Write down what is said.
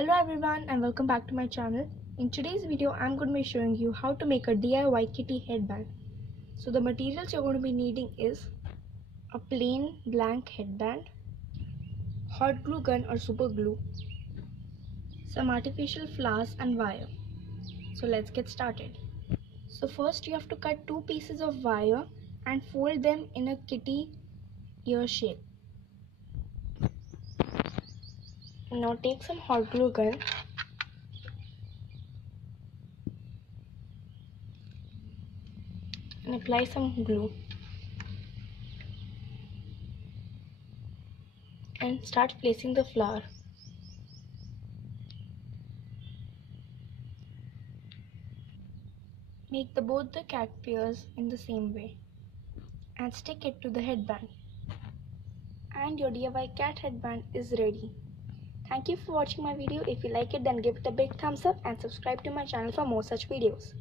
Hello everyone and welcome back to my channel. In today's video I'm going to be showing you how to make a DIY kitty headband. So the materials you're going to be needing is a plain blank headband, hot glue gun or super glue, some artificial flowers and wire. So let's get started. So first you have to cut two pieces of wire and fold them in a kitty ear shape. Now take some hot glue gun and apply some glue and start placing the flower. Make both the cat ears in the same way and stick it to the headband. And your DIY cat headband is ready. Thank you for watching my video. If you like it, then give it a big thumbs up and subscribe to my channel for more such videos.